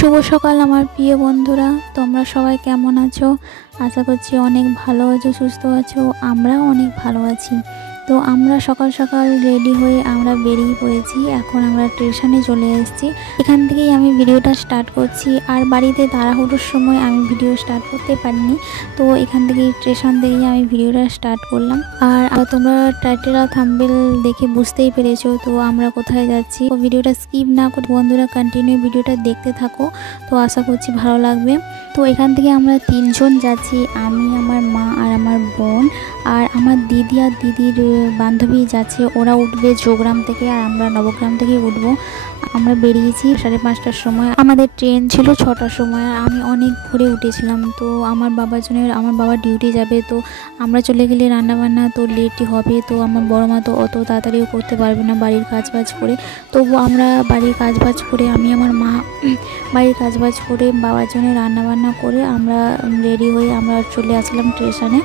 শুভ সকাল আমার প্রিয় বন্ধুরা, তোমরা সবাই কেমন আছো? আশা করছি অনেক ভালো আছো, সুস্থ আছো। আমরাও অনেক ভালো আছি। তো আমরা সকাল সকাল রেডি হয়ে আমরা বেরিয়ে পড়েছি। এখন আমরা স্টেশনে চলে এসেছি। এখান থেকেই আমি ভিডিওটা স্টার্ট করছি। আর বাড়িতে তাড়াহুড়োর সময় আমি ভিডিও স্টার্ট করতে পারিনি, তো এখান থেকেই স্টেশন থেকেই আমি ভিডিওটা স্টার্ট করলাম। আর তোমরা টাইটেল আর থাম্বনেল দেখে বুঝতেই পেরেছো তো আমরা কোথায় যাচ্ছি। তো ভিডিওটা স্কিপ না করে বন্ধুরা কন্টিনিউ ভিডিওটা দেখতে থাকো, তো আশা করছি ভালো লাগবে। তো এখান থেকে আমরা 3 জন যাচ্ছি, আমি, আমার মা আর আমার বোন। আর আমার দিদি আর দিদির বান্ধবী যাচ্ছে, ওরা উঠবে যোগগ্রাম থেকে আর আমরা নবগ্রাম থেকে উঠবো। আমরা বেরিয়েছি 5:30টার সময়, আমাদের ট্রেন ছিল 6টার সময়। আমি অনেক ভোরে উঠেছিলাম, তো আমার বাবা ডিউটি যাবে, তো আমরা চলে গেলে রান্নাবান্না তো লেটই হবে। তো আমার বড় মা তো অত তাড়াতাড়িও করতে পারবে না বাড়ির কাজবাজ করে। তবু আমরা বাড়ির কাজবাজ করে, আমি আমার মা বাড়ির কাজবাজ করে বাবার জন্য রান্নাবান্না করে আমরা রেডি হয়ে আমরা চলে আসলাম স্টেশনে।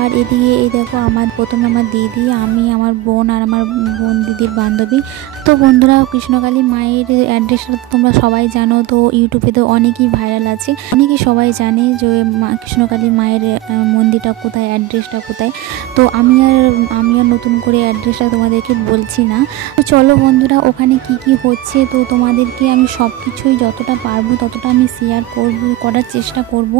আর এদিকে এই দেখো প্রথমে আমার দিদি, আমি, আমার বোন আর আমার বোন দিদির বান্ধবী। তো বন্ধুরা, কৃষ্ণকালী মায়ের অ্যাড্রেসটা তোমরা সবাই জানো, তো ইউটিউবে তো অনেকই ভাইরাল আছে, অনেকেই সবাই জানে যে কৃষ্ণকালী মায়ের মন্দিরটা কোথায়, অ্যাড্রেসটা কোথায়। তো আমি আর নতুন করে অ্যাড্রেসটা তোমাদেরকে বলছি না। তো চলো বন্ধুরা, ওখানে কি হচ্ছে তো তোমাদেরকে আমি সব কিছুই যতটা পারবো ততটা আমি শেয়ার করার চেষ্টা করব।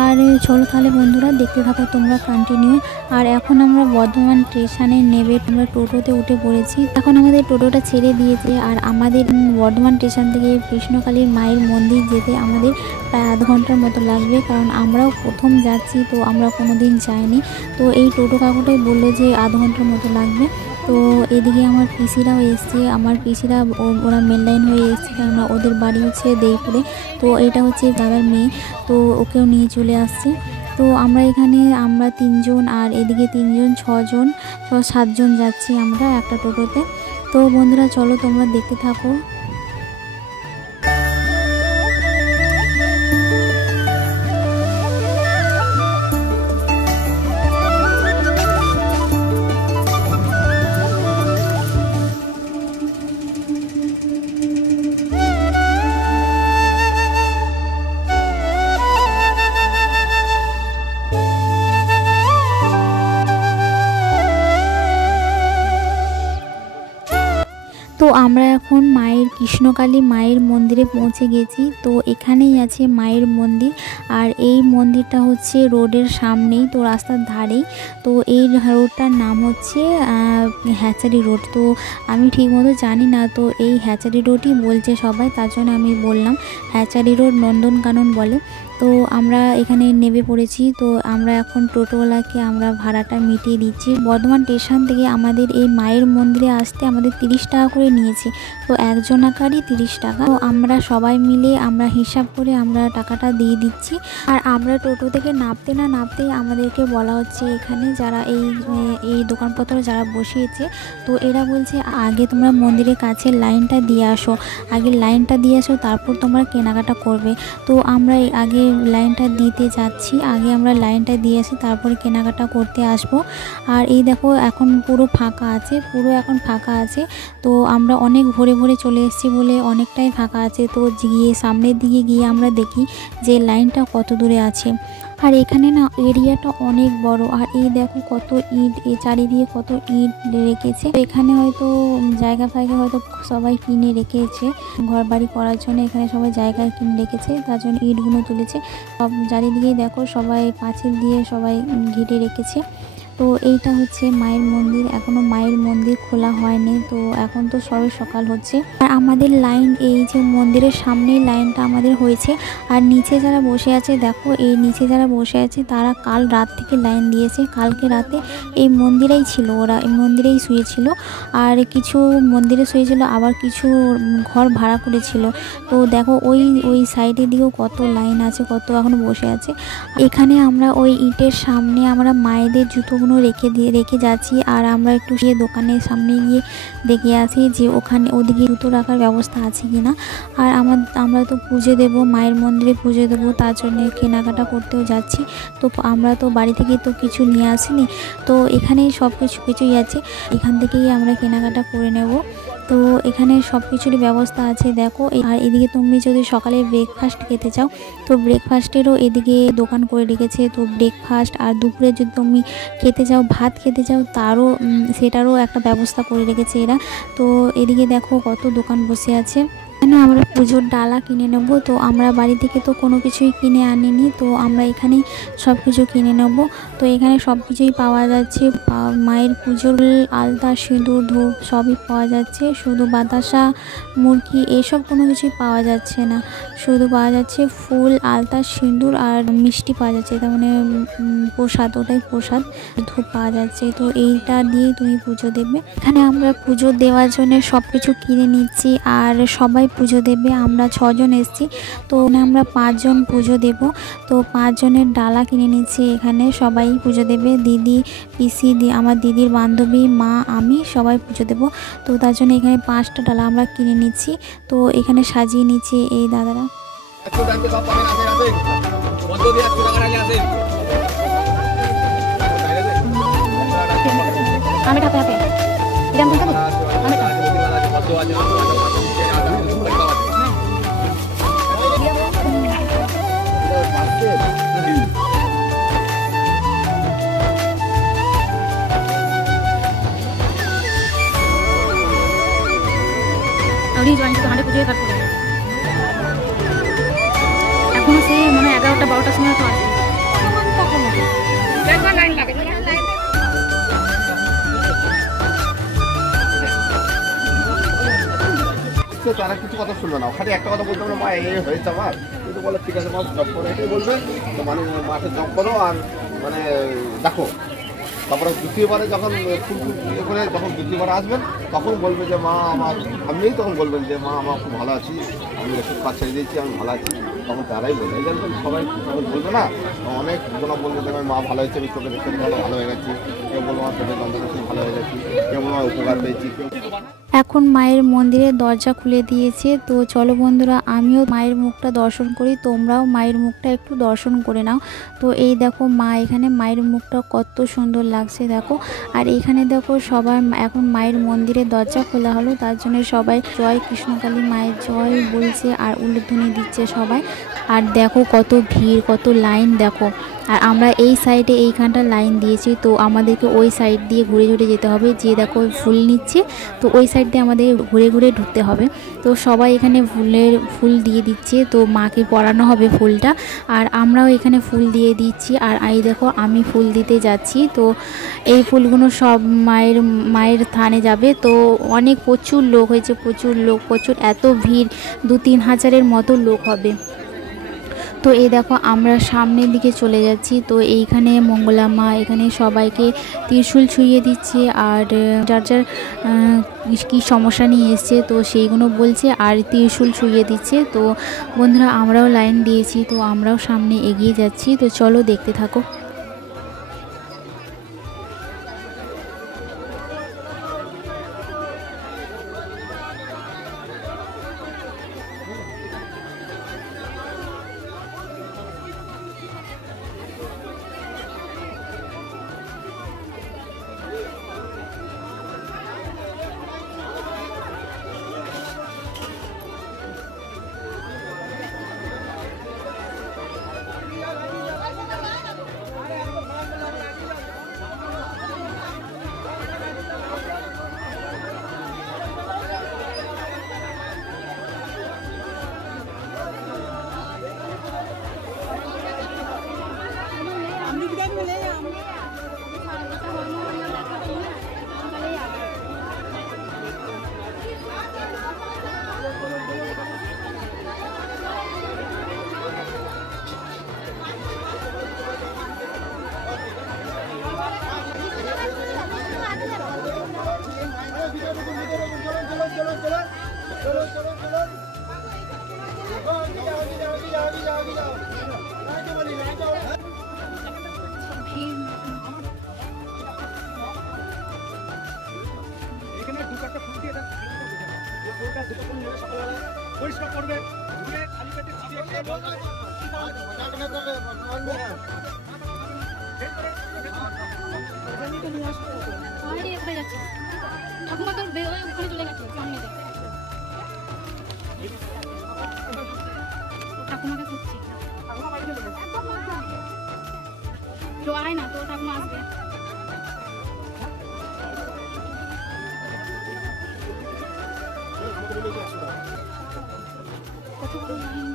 আর চলো তাহলে বন্ধুরা দেখতে থাকো তোমরা কন্টিনিউ। আর এখন আমরা বর্ধমান স্টেশনে নেমে আমরা টোটোতে উঠে পড়েছি। এখন আমাদের টোটোটা ছেড়ে দিয়েছে। আর আমাদের বর্ধমান স্টেশন থেকে কৃষ্ণকালীর মায়ের মন্দির যেতে আমাদের প্রায় আধ ঘন্টার মতো লাগবে, কারণ আমরাও প্রথম যাচ্ছি, তো আমরা কোনো দিন যাইনি। তো এই টোটো কাকুটাই বললো যে আধ ঘন্টার মতো লাগবে। তো এদিকে আমার পিসিরাও এসছে, আমার পিসিরা ওরা মেন লাইন হয়ে এসছে, কেননা ওদের বাড়ি হচ্ছে দেইপুরে। তো এটা হচ্ছে দাদার মেয়ে, তো ওকেও নিয়ে চলে আসছে। তো আমরা 3 জন, আর এদিকে 3 জন 6 জন 7 জন যাচ্ছি আমরা একটা টোটোতে। তো বন্ধুরা চলো তোমরা দেখতে থাকো। তো আমরা এখন কৃষ্ণকালী মায়ের মন্দিরে পৌঁছে গেছি। তো এখানেই আছে মায়ের মন্দির, আর এই মন্দিরটা হচ্ছে রোডের সামনেই, তো রাস্তার ধারেই। তো এই রোডটার নাম হচ্ছে হ্যাচারি রোড। তো আমি ঠিকমতো জানি না, তো এই হ্যাচারি রোডই বলছে সবাই, তার জন্য আমি বললাম হ্যাচারি রোড, নন্দনকানন বলে। তো আমরা এখানে নেমে পড়েছি। তো আমরা এখন টোটোওয়ালাকে আমরা ভাড়াটা মিটিয়ে দিচ্ছি। বর্ধমান স্টেশন থেকে আমাদের এই মায়ের মন্দিরে আসতে আমাদের 30 টাকা করে নিয়েছে, তো একজনাকারই 30 টাকা। তো আমরা সবাই মিলে আমরা হিসাব করে আমরা টাকাটা দিয়ে দিচ্ছি। আর আমরা টোটো থেকে নামতে না নামতেই আমাদেরকে বলা হচ্ছে, এখানে যারা এই দোকানপত্র যারা বসিয়েছে, তো এরা বলছে আগে তোমরা মন্দিরের কাছে লাইনটা দিয়ে আসো, তারপর তোমরা কেনাকাটা করবে। তো আমরা আগে লাইনটা দিতে যাচ্ছি, আগে আমরা লাইনটা দিয়ে আসি, তারপরে কেনাকাটা করতে আসবো। আর এই দেখো এখন পুরো ফাঁকা আছে। তো আমরা অনেক ভোরে চলে এসেছি বলে অনেকটাই ফাঁকা আছে। তো সামনের দিকে গিয়ে আমরা দেখি যে লাইনটা কত দূরে আছে। আর এখানে না এরিয়াটা অনেক বড়। আর এই দেখো কত ইট, এই চারিদিকে কত ইট রেখেছে। এখানে হয়তো জায়গা হয়তো সবাই কিনে রেখেছে ঘর বাড়ি করার জন্য, এখানে সবাই জায়গা কিনে রেখেছে, তার জন্য ইটগুলো তুলেছে। সব চারিদিকেই দেখো সবাই পাঁচিল দিয়ে সবাই ঘিরে রেখেছে। তো এইটা হচ্ছে মায়ের মন্দির, এখনো মায়ের মন্দির খোলা হয়নি, তো এখন তো সবে সকাল হচ্ছে। আর আমাদের লাইন এই যে মন্দিরের সামনেই লাইনটা আমাদের হয়েছে। আর নিচে যারা বসে আছে দেখো, এই নিচে যারা বসে আছে তারা কাল রাত থেকে লাইন দিয়েছে। কালকে রাতে এই মন্দিরেই ছিল, ওরা এই মন্দিরেই শুয়েছিল। আর কিছু মন্দিরে শুয়েছিল, আবার কিছু ঘর ভাড়া করেছিল। তো দেখো ওই সাইডের দিকেও কত লাইন আছে, কত এখনো বসে আছে। এখানে আমরা ওই ইটের সামনে আমরা মায়েদের জুতোগুলো রেখে যাচ্ছি। আর আমরা একটু গিয়ে দোকানের সামনে গিয়ে দেখে আসি যে ওদিকে জুতো রাখার ব্যবস্থা আছে কিনা। আর আমরা তো পুজো দেবো, মায়ের মন্দিরে পুজো দেবো, তার জন্য কেনাকাটা করতেও যাচ্ছি। তো আমরা তো বাড়ি থেকে তো কিছু নিয়ে আসিনি, তো এখানেই সব কিছুই আছে, এখান থেকেই আমরা কেনাকাটা করে নেব। তো এখানে সব কিছুরই ব্যবস্থা আছে দেখো। আর এদিকে তুমি যদি সকালে ব্রেকফাস্ট খেতে চাও তো ব্রেকফাস্টেরও এদিকে দোকান করে রেখেছে। তো ব্রেকফাস্ট আর দুপুরে যদি তুমি খেতে চাও, ভাত খেতে চাও, সেটারও একটা ব্যবস্থা করে রেখেছে এরা। তো এদিকে দেখো কত দোকান বসে আছে। এখানে আমরা পুজোর ডালা কিনে নেব। তো আমরা বাড়ি থেকে তো কোনো কিছুই কিনে আনিনি, তো আমরা এখানেই সব কিছু কিনে নেব। তো এখানে সব কিছুই পাওয়া যাচ্ছে। মায়ের পুজোর আলতা, সিঁদুর, ধূপ সবই পাওয়া যাচ্ছে। শুধু বাতাসা, মুরগি এসব কোনো কিছুই পাওয়া যাচ্ছে না। শুধু পাওয়া যাচ্ছে ফুল, আলতা, সিঁদুর আর মিষ্টি পাওয়া যাচ্ছে। তার মানে প্রসাদ, ওটাই প্রসাদ। ধূপ পাওয়া যাচ্ছে। তো এইটা দিয়েই তুমি পুজো দেবে। এখানে আমরা পুজো দেওয়ার জন্য সব কিছু কিনে নিচ্ছি। আর সবাই পুজো দেবে। আমরা 6 জন এসেছি, তো আমরা 5 জন পুজো দেব। তো 5 জনের ডালা কিনে নিচ্ছি। এখানে সবাই পুজো দেবে। দিদি, পিসি, আমার দিদির বান্ধবী, মা, আমি সবাই পুজো দেব। তো তার জন্য এখানে 5টা ডালা আমরা কিনে নিচ্ছি। তো এখানে সাজিয়ে নিচ্ছে এই দাদারা। আমি ঢাকা হাতে এরকম বলতে হবে। এখনো সে মানে 11টা 12টার সময় তো আছে। তারা কিছু কথা শুনবে না, ওখানে একটা কথা বলতে হবে, মা এই হয়েছে আমার, কিন্তু বলে ঠিক আছে মা জব করো, এটাই বলবে। তো মানে মাঠে জব করো আর মানে দেখো। তারপরে দ্বিতীয়বারে যখন ফুল করে যখন দ্বিতীয়বার আসবেন তখন বলবে যে মা আমার, আপনিই তখন বলবেন যে মা আমার খুব ভালো আছি, আমি ওষুধ কাজ ছেড়ে দিয়েছি, আমি ভালো আছি। তখন তারাই বলবে। এই জন্য সবাই তখন বলবে না, অনেক জন বলবে যে আমার মা ভালো হয়েছে, আমি চোখে দেখতে ভালো হয়ে গেছি। কেউ বলবো আমার পেটের যন্ত্রণা ভালো হয়ে গেছি, কেউ বলবো আমার উপকার পেয়েছি। এখন মায়ের মন্দিরের দরজা খুলে দিয়েছে। তো চলো বন্ধুরা, আমিও মায়ের মুখটা দর্শন করি, তোমরাও মায়ের মুখটা একটু দর্শন করে নাও। তো এই দেখো মা, এখানে মায়ের মুখটা কত সুন্দর লাগছে দেখো। আর এখানে দেখো সবাই এখন মায়ের মন্দিরের দরজা খোলা হলো, তার জন্য সবাই জয় কৃষ্ণকালী মায়ের জয় বলছে আর উলুধ্বনি দিচ্ছে সবাই। আর দেখো কত ভিড়, কত লাইন দেখো। আর আমরা এই সাইডে এইখানটা লাইন দিয়েছি, তো আমাদেরকে ওই সাইড দিয়ে ঘুরে ঘুরে যেতে হবে। যে দেখো ফুল নিচ্ছে, তো ওই সাইড দিয়ে আমাদের ঘুরে ঘুরে ঢুকতে হবে। তো সবাই এখানে ফুল দিয়ে দিচ্ছে। তো মাকে পরানো হবে ফুলটা, আর আমরাও এখানে ফুল দিয়ে দিচ্ছি। আর এই দেখো আমি ফুল দিতে যাচ্ছি। তো এই ফুলগুলো সব মায়ের থানে যাবে। তো অনেক প্রচুর লোক হয়েছে, প্রচুর এত ভিড়, 2-3 হাজারের মতো লোক হবে। তো এই দেখো আমরা সামনের দিকে চলে যাচ্ছি। তো এইখানে মঙ্গলা মা এখানে সবাইকে ত্রিশূল ছুঁয়ে দিচ্ছে। আর যার কী সমস্যা নিয়ে এসছে তো সেইগুলো বলছে আর ত্রিশূল ছুঁয়ে দিচ্ছে। তো বন্ধুরা আমরাও লাইন দিয়েছি, তো আমরাও সামনে এগিয়ে যাচ্ছি। তো চলো দেখতে থাকো। পরিষ্কার করবে, খালি পেটে চিবিয়ে ঠাকুমা তোর বেরোয় ওখানে চলে গেছে সামনে দেখ ঠাকুমাকে খুঁজছি তো আয় না তোর ঠাকুমা আসবে কত বড় লাইন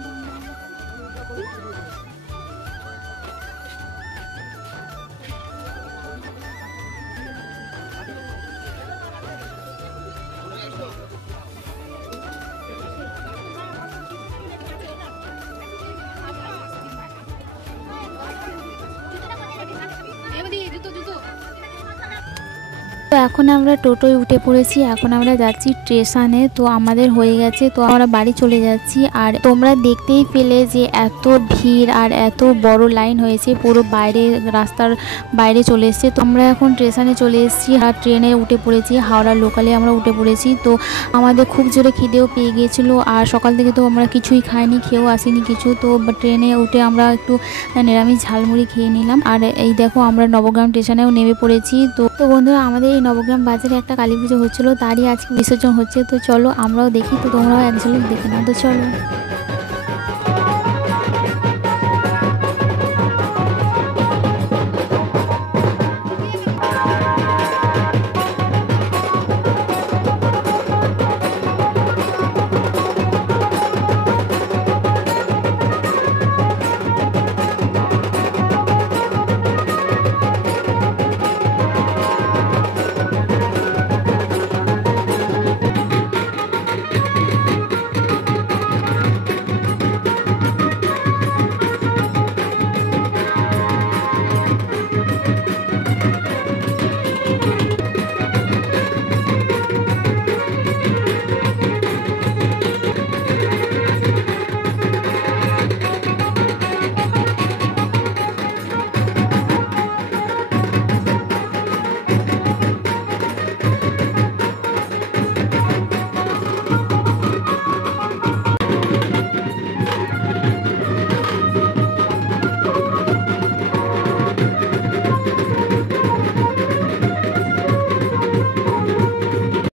তো এখন আমরা টোটোয় উঠে পড়েছি, এখন আমরা যাচ্ছি স্টেশনে। তো আমাদের হয়ে গেছে, তো আমরা বাড়ি চলে যাচ্ছি। আর তোমরা দেখতেই পেলে যে এত ভিড় আর এত বড় লাইন হয়েছে, পুরো বাইরে রাস্তার বাইরে চলে এসছে। তো আমরা এখন স্টেশনে চলে এসেছি আর ট্রেনে উঠে পড়েছি, হাওড়া লোকালে আমরা উঠে পড়েছি। তো আমাদের খুব জোরে খিদেও পেয়ে গিয়েছিলো আর সকাল থেকে তো আমরা কিছুই খাইনি, খেয়েও আসিনি কিছু। তো ট্রেনে উঠে আমরা একটু নিরামিষ ঝালমুড়ি খেয়ে নিলাম। আর এই দেখো আমরা নবগ্রাম স্টেশনেও নেমে পড়েছি। তো বন্ধুরা আমাদের এই নবগ্রাম বাজারে একটা কালী পুজো হচ্ছিলো, তারই আজকে বিসর্জন হচ্ছে। তো চলো আমরাও দেখি, তো তোমরাও এক ঝলক দেখে নাও। তো চলো।